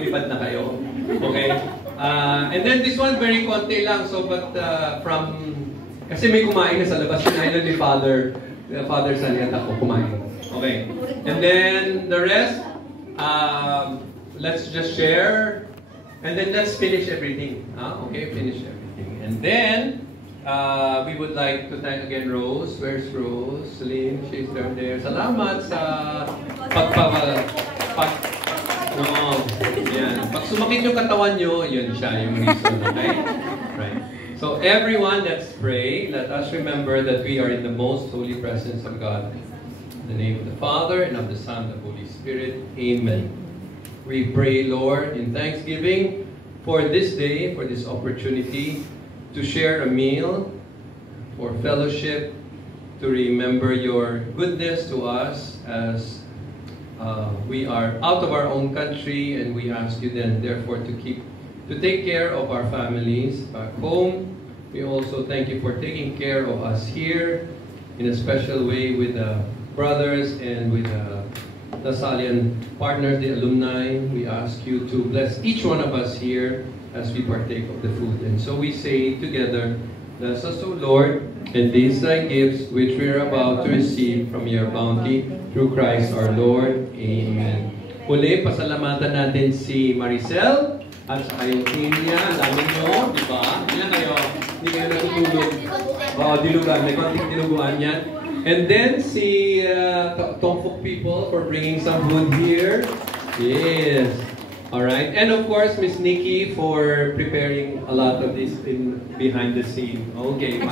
lumipad na kayo. Okay? And then this one, very konti lang. So, but kasi may kumain na sa labas. Kinain ni Father Saliat ako kumain. Okay. And then the rest, let's just share. And then let's finish everything. Okay, finish everything. And then, we would like to thank again Rose. Where's Rose? Celine, she's down there. Salamat sa Pag sumakit yung katawan nyo, yun siya, yung reason, okay? Right. So everyone, let's pray. Let us remember that we are in the most holy presence of God. In the name of the Father, and of the Son, and the Holy Spirit. Amen. We pray, Lord, in thanksgiving for this day, for this opportunity to share a meal, for fellowship, to remember your goodness to us as we are out of our own country, and we ask you then, therefore, to take care of our families back home. We also thank you for taking care of us here in a special way with the brothers and with the Salian partners, the alumni. We ask you to bless each one of us here as we partake of the food. And so we say together, bless us, O Lord, and these thy gifts which we are about to receive from your bounty through Christ our Lord. Amen. Uli, pasalamatan natin si Maricel at sa kayong team niya. Alam nyo, di ba? Ilan kayo? Hindi kayo natutulog. Dilugan. May konting diluguan yan. And then si Tongfuk people for bringing some food here. Yes. Alright. And of course, Miss Nikki for preparing a lot of this behind the scene. Okay.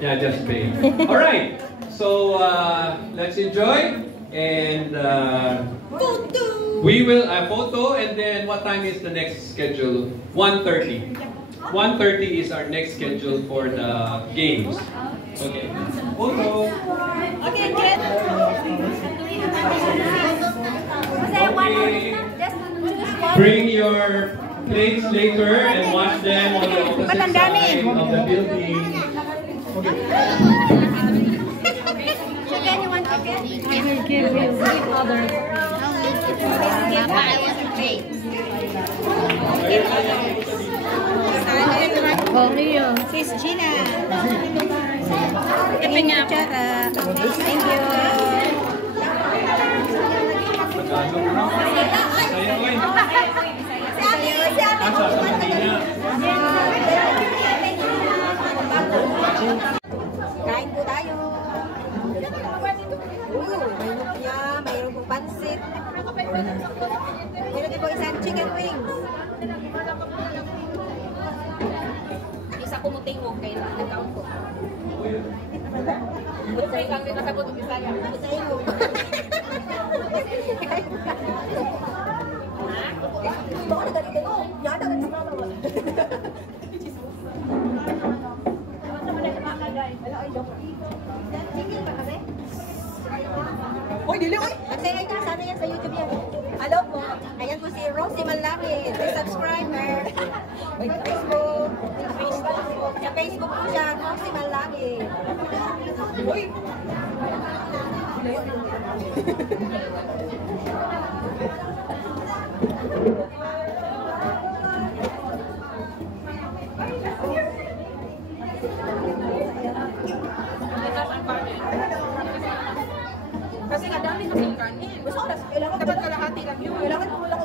Yeah, just pay. Alright. So, let's enjoy. And we will photo, and then what time is the next schedule? 1:30. 1:30 is our next schedule for the games. Okay. Photo. Okay, Jen. Okay. Bring your plates later and wash them on the opposite side of the building. Chicken, you want chicken? I will give you others. Sis Gina. Thank you. Thank you. Kain po tayo. May lupya, mayroon pong pansit. Meron din po isang chicken wings. Isa kumuting mo kayo na nag-count po. Butsay kang nakasabot ng Bisaya. Butsay mo. Baka na ganito no? Yata ka sa mga. Uy, dili, uy! Nag-say ka, sana yan sa YouTube yan. Hello po, ayan po si Rosie Malaki, please subscribe her. Facebook. Sa Facebook po siya, Rosie Malaki. Uy! Kasi nga dami na yung kanin. Gusto ko dapat kalahati lang yun. Kailangan mo lang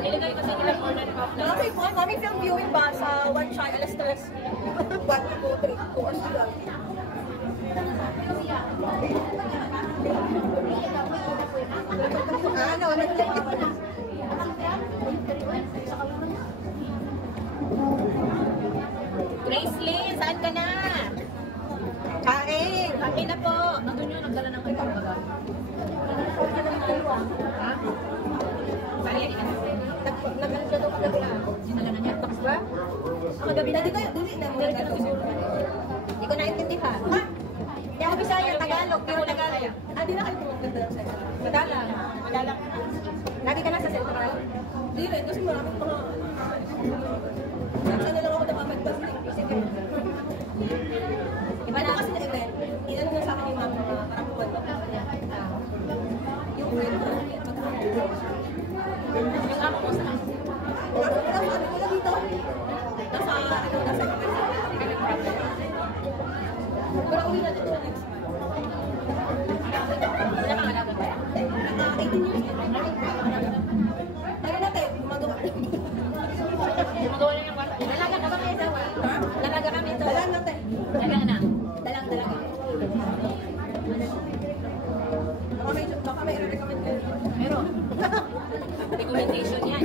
nilagay kasi nilang order ni Papa. Kami film viewing ba sa one child, alas 3? 1, 2, 3, 2 hours lang. Ano? Grace Lee, saan ka na? Kain! Kain na po! Nandun nyo, nagdala ng kayo baga. Ha? Sali? Nagdala siya doon kagabi na. Sinala na niya? Tax ba? Kagabi na. Hindi ko naintindihan. Ha? Hindi ako Bisaya, Tagalog. Pero Tagalog. Hindi na kayo magdala sa'yo. Madalang. Madalang. Lagi ka na sa Central? Hindi rin, kasi maraming mga... Sana lang ako napapagpas na yung isip. Iba na kasi na event. Inano na sa akin yung mga parang buwan. Yung friend ko, Yung amo mo sa wala dito. Nasa pero uwi natin sa next month. Wala kang alaga ba? 18 years. Taga natin, gumagawa. Gumagawa lang yung kwarto. Dalaga ka ba may asawa? Ha? Dalaga kami ito. Dalang natin. Dalang na. Dalang. Baka may recommend kayo. Meron. Recommendation yan.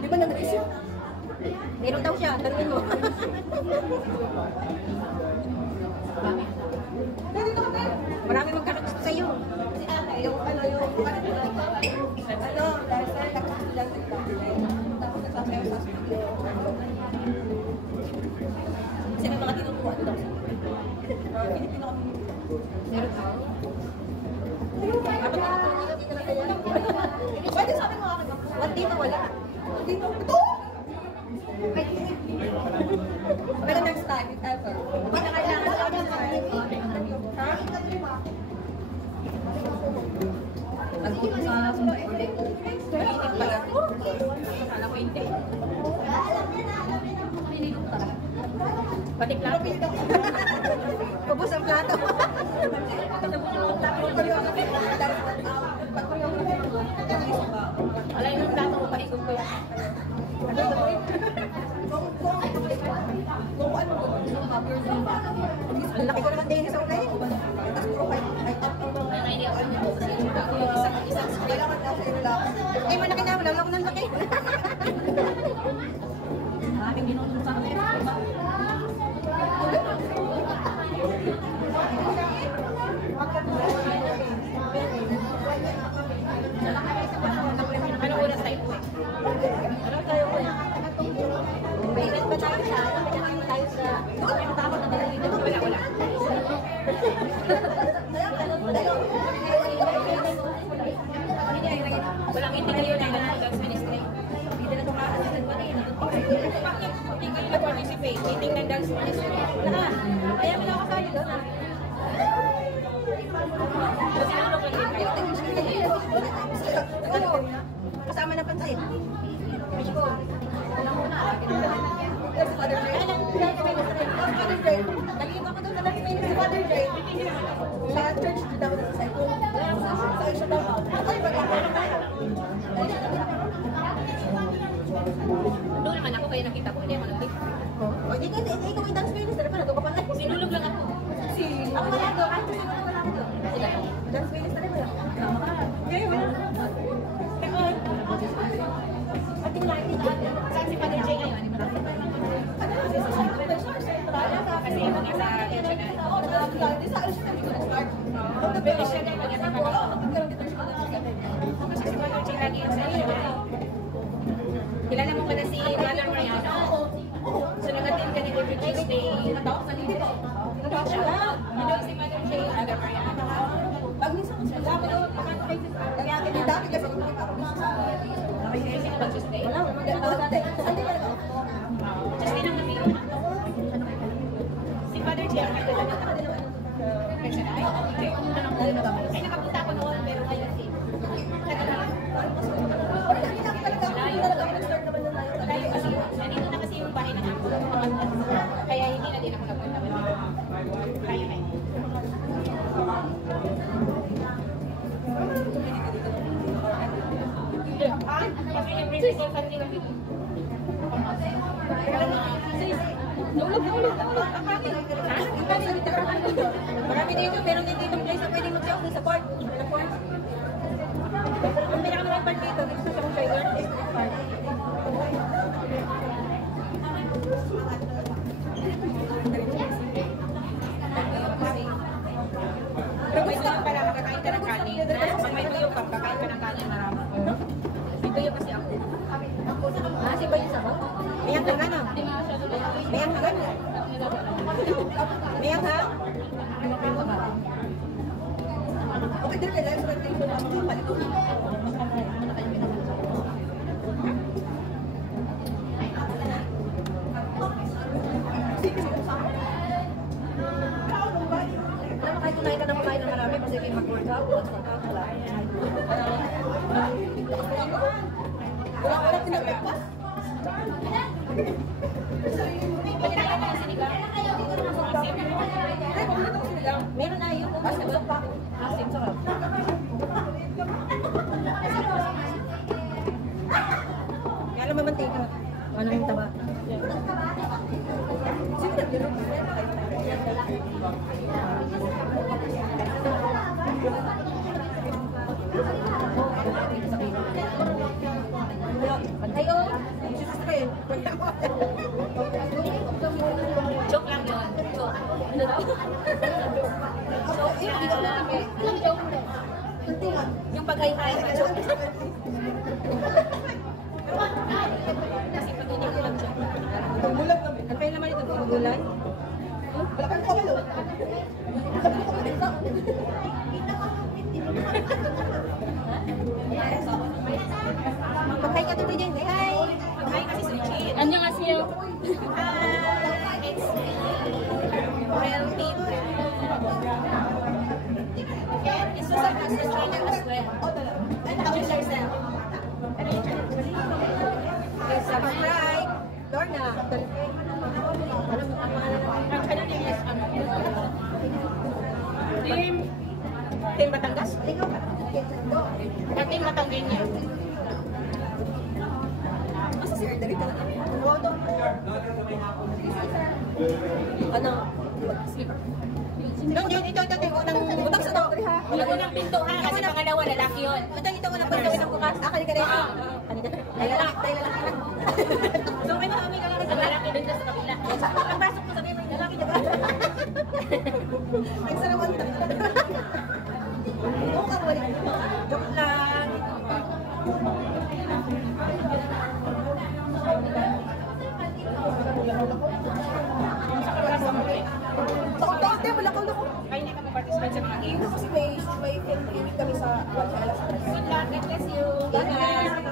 Di ba nag-issue? Meron daw siya. Tanungin mo. Marami magkakagusto sa'yo. Yung dahil sa nag-estudyante ka. Tapos nagsasayaw sa studio. Kasi may mga tinutuwa daw sa Pilipino kami. Meron daw? Pwede sabi mo akin. What dito wala? What dito? Ito! Pero next time, if ever. Hindi na kailangan sa amin. Ha? Pag-ibig sa meeting pala. Kala ko hindi. Pati plato. Pabos ang plato. Alay ng plato ko, paikot ko yan. Kung ano mo, ang laki ko naman din sa ulay. Tapos puro high up. Ay, hindi ako isang kailangan na sa relax. Eh, malaki na. Wala ko ng laki. Aking ginunod sa akin. Ano oras tayo po? Ano tayo po? May event ba tayo sa ano? May naman tayo sa... Ano takot na tayo dito? Wala. Walang interview na ng Dance Ministry. Hindi na tumakasasad pa rin. Bakit hindi kayo nag-participate? Meeting ng Dance Ministry. Kaya wala ako sa'yo doon. Kasi ano lang kayo? Kasama na pansin. Alam mo na. Father Jay. Naging ako doon sa Dance Ministry. Father Jay. Sa church daw sa sa'yo. Sa isa daw. Ay, doon naman ako kaya nakita ko. Hindi ako nag-tip. O, hindi ka may Dance Ministry. Nandun ka pa na. Sinulog lang ako. Ako wala doon. Ay, sinulog wala ako doon. Dance Ministry wala. Kaya wala. Pati wala saan si Father Jay ngayon? Kasi yung mga sa Elchonal. Pero siya din mga sa kasi si Father Jay lagi yung sa Elchonal. Kilala mo pala si Brother Mariano? So nag-attend ka ni every Tuesday. Natawag sa dito. Natawag siya. You know si Father Jay, Brother Mariano. Pag minsan ko siya, dami doon. Kaya akin dami kasi kung kasi na mag-Tuesday? Wala. Sandi ka na? Tuesday lang kami. Si Father Jay, ang kailan na Elchonal? Ay, nakapunta ako noon, pero ngayon si nandito na kasi yung bahay na ako. Kaya hindi na din ako nagpunta. Kaya na kasi yung principal Sunday lang dito. Marami dito, meron din dito place na pwedeng mag-show sa park. Ang pinakamarang park dito sa Trailer is the park. Pero gusto ko pala makakain ka ng kanin. Pag may tuyo ka, kakain ka ng kanin marami. May tuyo kasi ako. Kasi ba yung sabaw? Mayang ka na. Mayang ka na. Mayang ka? Okay, din ka lang. Pagkakain mo ng sinigang? Ay, paborito ko sinigang. Meron na yun. Asim, sarap. Asim, sarap. Kaya naman mantika. Ano yung taba? Sino nag-laro? Ayo, joke lang yun. Joke. So, yung pag-hay-hay sa joke. Kasi pag hindi ko lang joke. Bulag kami. Ano kayo naman ito? Bulag? Wala kang kamalo. Mag-hi ka dito dyan. Hi! Mag-hi kasi Suchi. 안녕하세요. Hi! It's healthy. And it's just like a trainer as well. Introduce yourself. Please subscribe. Lorna. Ano mo ang pangalan naman? Ang channel name is Team Batangas? Team Batanggenya. Masa si Erda rito? Ano? Ito, utang sa tao. Wala ko ng pinto ha, kasi pangalawa lalaki yun. Ito, walang pinto, isang bukas. Kanina rin. Dahil lalaki lang. So, may nahamay ka lang sa lalaki din sa kabila. Ang pasok ko sabi, may lalaki na ba? Ang sarawan na. Oo, wala. Joke lang. Taon-taon din, wala ko. Kaya hindi kami participate sa mga games. Kasi may film kami sa alas. Good luck, God bless you.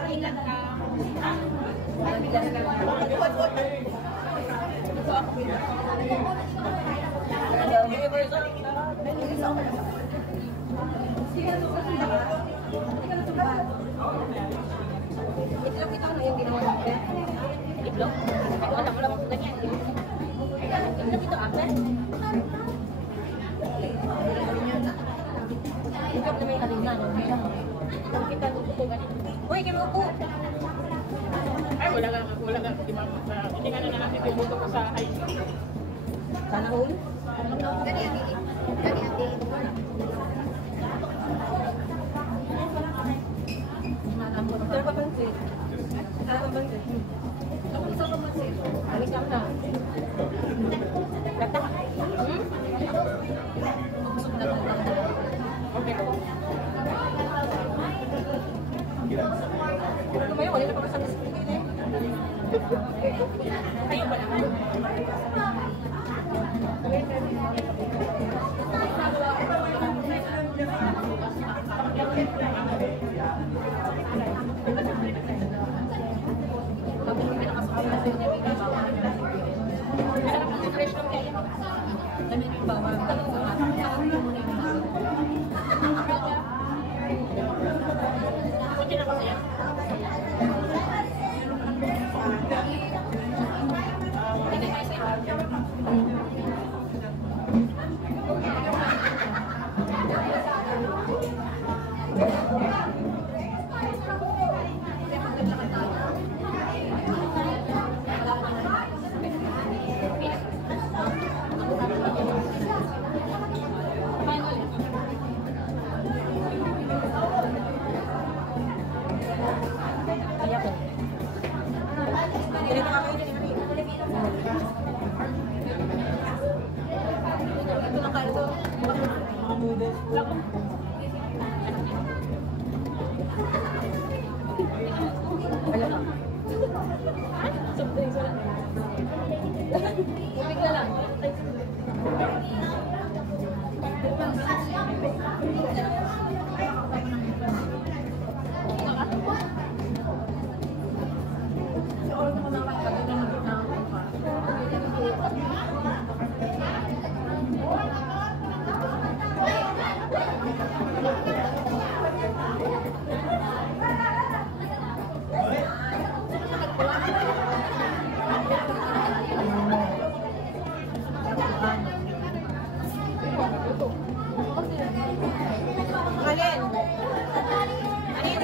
Ingat ka. Bilas ka. Ito ako. Itlog ito na yung ginawa natin. Itlog? Wala mo lang ganyan. Itlog ito apen. Itlog na may halingan. Kita tututugan. Uy, kinupo. Ay, wala ka. Hindi ka na natin pibuto ko sa high school. Sana all? Gani ati. Sir pa pansit. Saan pa pansit? Saan pa pansit? Alis lang na. Gata? Busog na lang. Okay. Lumayo, wala na pa kasama sa pagkain eh. Kayo ba naman?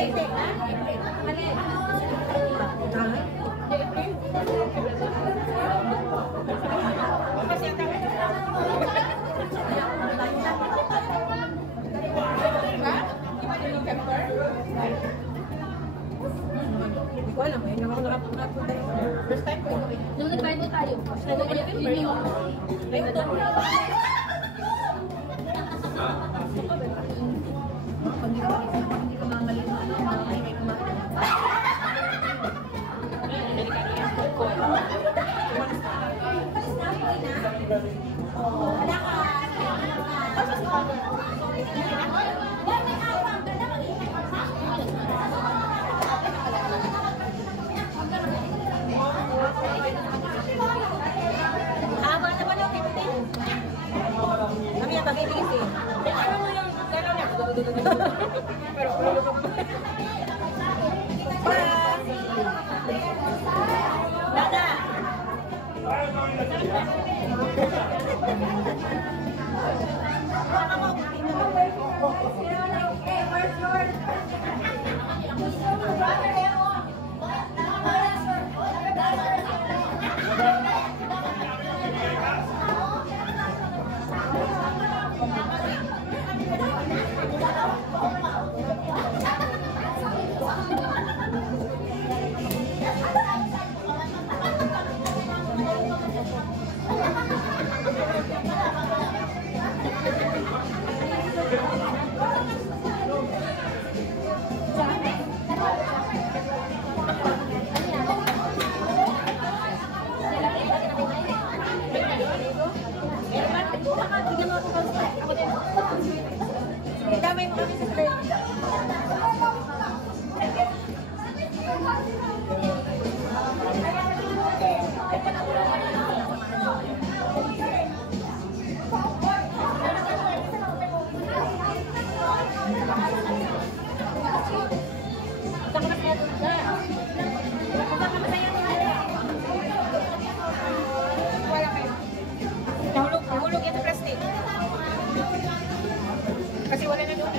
Hindi ko alam eh. Ako nakapunta yun. First time ko. Nung nag-Bible tayo, yun yung Ayun to. Hindi ka mamalit. Haba naman yung 15. Kami yung pag-ibigis eh. Ano mo yung gano'n niya? Pero Dada! Damay mo kami sa slide. Nahulog yung plastic. Kasi wala na doon.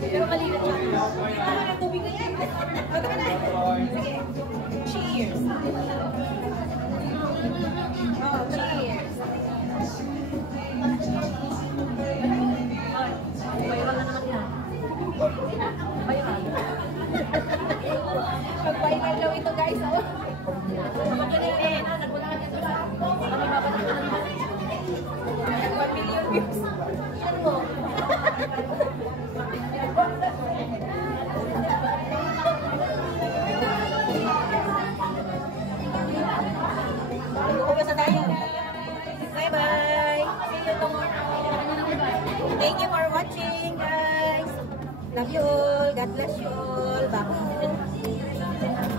Pero maliit siya. Ah, tubig na yan. Mata na. Sige. Cheers. Oh, cheers. Viral na naman yan. Viral. Pag-viral daw ito guys, oh. Pag-viral na, nagbulangan ito sa kami babalik na naman. 1 million views. Ano mo? Ugas na tayo. Bye-bye. See you tomorrow. Thank you for watching, guys. Love you all. God bless you all. Bye.